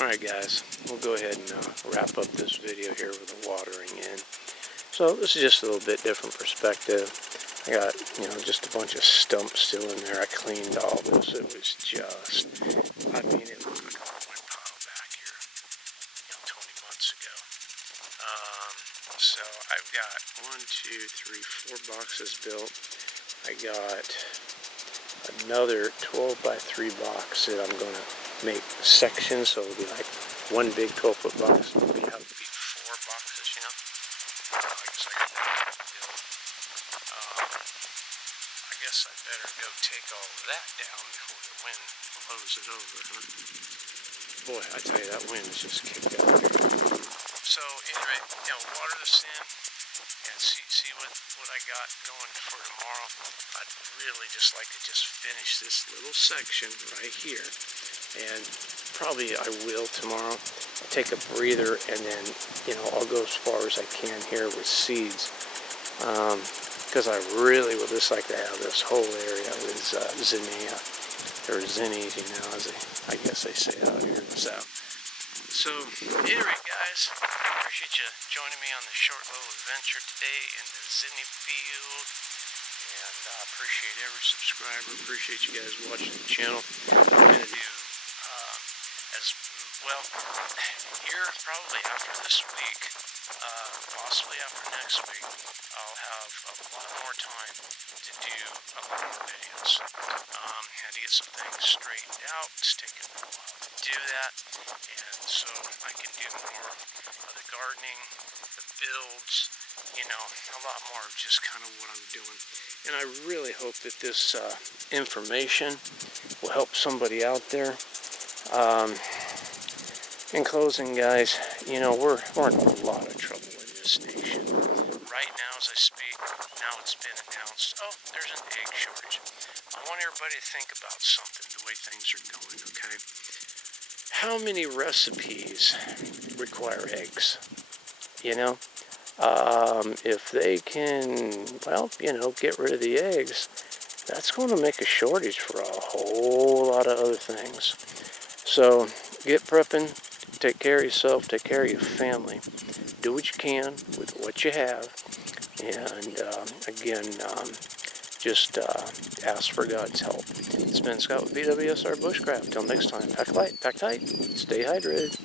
Alright guys, we'll go ahead and wrap up this video here with the watering in. So this is just a little bit different perspective. I got, just a bunch of stumps still in there. I cleaned all this. It was just, it looked like a wood pile back here, 20 months ago. So I've got 4 boxes built. I got another 12 by 3 box that I'm going to make sections, so it'll be like one big 12-foot box. It'll have to be 4 boxes, I guess I better go take all of that down before the wind blows it over, huh? Boy, I tell you, that wind is just kicked out here. So anyway, water this in and see what I got going for tomorrow. I'd really just like to just finish this little section right here. And probably I will tomorrow. I'll take a breather and then, I'll go as far as I can here with seeds. Because I really would just like to have this whole area with ZINNIA, or zinnies, as I guess they say out here in the south. So, anyway guys, I appreciate you joining me on this short little adventure today in the Zinnie field. And I appreciate every subscriber, appreciate you guys watching the channel. I'm going to do as well here probably after this week, possibly after next week. I'll have a lot more time to do a lot more videos. Had to get some things straightened out. It's taken a while to do that, and so I can do more of the gardening, the builds, a lot more of just kind of what I'm doing. And I really hope that this information will help somebody out there. In closing, guys, we're in a lot of trouble in this nation. Right now, as I speak, now it's been announced, oh, there's an egg shortage. I want everybody to think about something, the way things are going, okay? How many recipes require eggs? If they can, get rid of the eggs, that's going to make a shortage for a whole lot of other things. So get prepping, take care of yourself, take care of your family, do what you can with what you have, and again, just ask for God's help. It's been Scott with PWSR Bushcraft. Till next time, pack light, pack tight, stay hydrated.